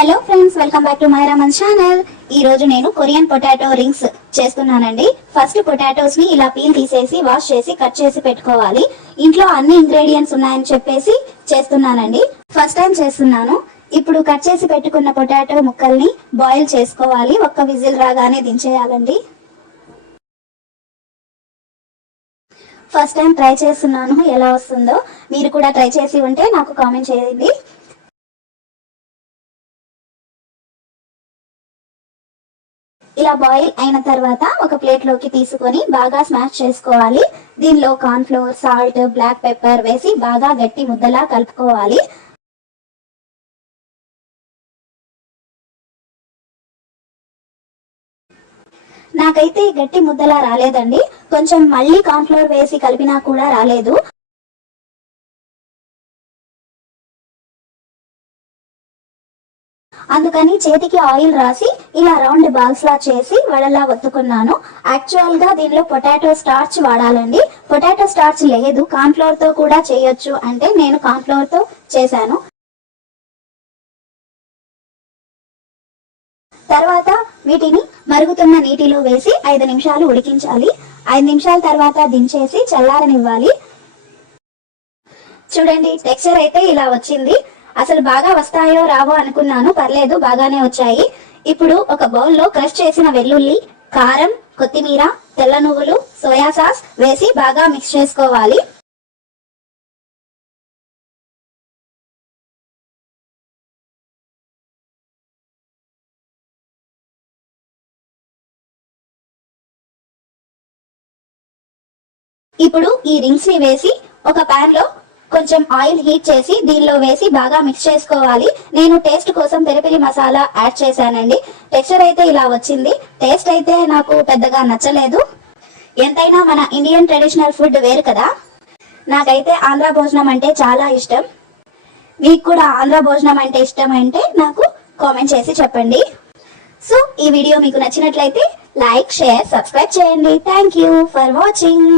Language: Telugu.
Hello friends, welcome back to my Raman channel. ఈ రోజు నేను కొరియన్ పొటాటో రింగ్స్ చేస్తున్నానండి. ఫస్ట్ పొటాటోస్ ని ఇలా పీల్ తీసేసి వాష్ చేసి కట్ చేసి పెట్టుకోవాలి. ఇంట్లో అన్ని ఇంగ్రీడియంట్స్ ఉన్నాయని చెప్పేసి చేస్తున్నానండి. ఫస్ట్ టైం చేస్తున్నాను. ఇప్పుడు కట్ చేసి పెట్టుకున్న పొటాటో ముక్కల్ని బాయిల్ చేసుకోవాలి. ఒక్క విజిల్ రాగానే దించేయాలండి. ఫస్ట్ టైం ట్రై చేస్తున్నాను, ఎలా వస్తుందో మీరు కూడా ట్రై చేసి ఉంటే నాకు కామెంట్ చేయండి. ఇలా బాయిల్ అయిన తర్వాత ఒక ప్లేట్ లోకి తీసుకొని బాగా స్మాష్ చేసుకోవాలి. దీనిలో corn flour, salt, black pepper వేసి బాగా గట్టి ముద్దలా కలుపుకోవాలి. నాకైతే గట్టి ముద్దలా రాలేదండి. కొంచెం మళ్ళీ కార్న్ ఫ్లోర్ వేసి కలిపినా కూడా రాలేదు. అందుకని చేతికి ఆయిల్ రాసి ఇలా రౌండ్ బాల్స్ లా చేసి వడలా ఒత్తుకున్నాను. యాక్చువల్ గా దీనిలో పొటాటో స్టార్చ్ వాడాలండి. పొటాటో స్టార్చ్ లేదు, కార్న్ ఫ్లోర్ తో కూడా చేయొచ్చు అంటే నేను కార్న్ ఫ్లోర్ తో చేశాను. తర్వాత వీటిని మరుగుతున్న నీటిలో వేసి 5 నిమిషాలు ఉడికించాలి. 5 నిమిషాల తర్వాత దించేసి చల్లారనివ్వాలి. చూడండి, టెక్స్చర్ అయితే ఇలా వచ్చింది. అసలు బాగా వస్తాయో రావో అనుకున్నాను, పర్లేదు బాగానే వచ్చాయి. ఇప్పుడు ఒక బౌల్లో క్రష్ చేసిన వెల్లుల్లి, కారం, కొత్తిమీర, తెల్ల నువ్వులు, సోయా సాస్ వేసి బాగా మిక్స్ చేసుకోవాలి. ఇప్పుడు ఈ రింగ్స్ ని వేసి ఒక పాన్ లో కొంచెం ఆయిల్ హీట్ చేసి దీనిలో వేసి బాగా మిక్స్ చేసుకోవాలి. నేను టేస్ట్ కోసం పెరిపెరి మసాలా యాడ్ చేశానండి. టెక్స్చర్ అయితే ఇలా వచ్చింది. టేస్ట్ అయితే నాకు పెద్దగా నచ్చలేదు. ఎంతైనా మన ఇండియన్ ట్రెడిషనల్ ఫుడ్ వేరు కదా. నాకైతే ఆంధ్ర భోజనం అంటే చాలా ఇష్టం. మీకు కూడా ఆంధ్ర భోజనం అంటే ఇష్టం అంటే నాకు కామెంట్ చేసి చెప్పండి. సో ఈ వీడియో మీకు నచ్చినట్లయితే లైక్, షేర్, సబ్స్క్రైబ్ చేయండి. Thank you for watching.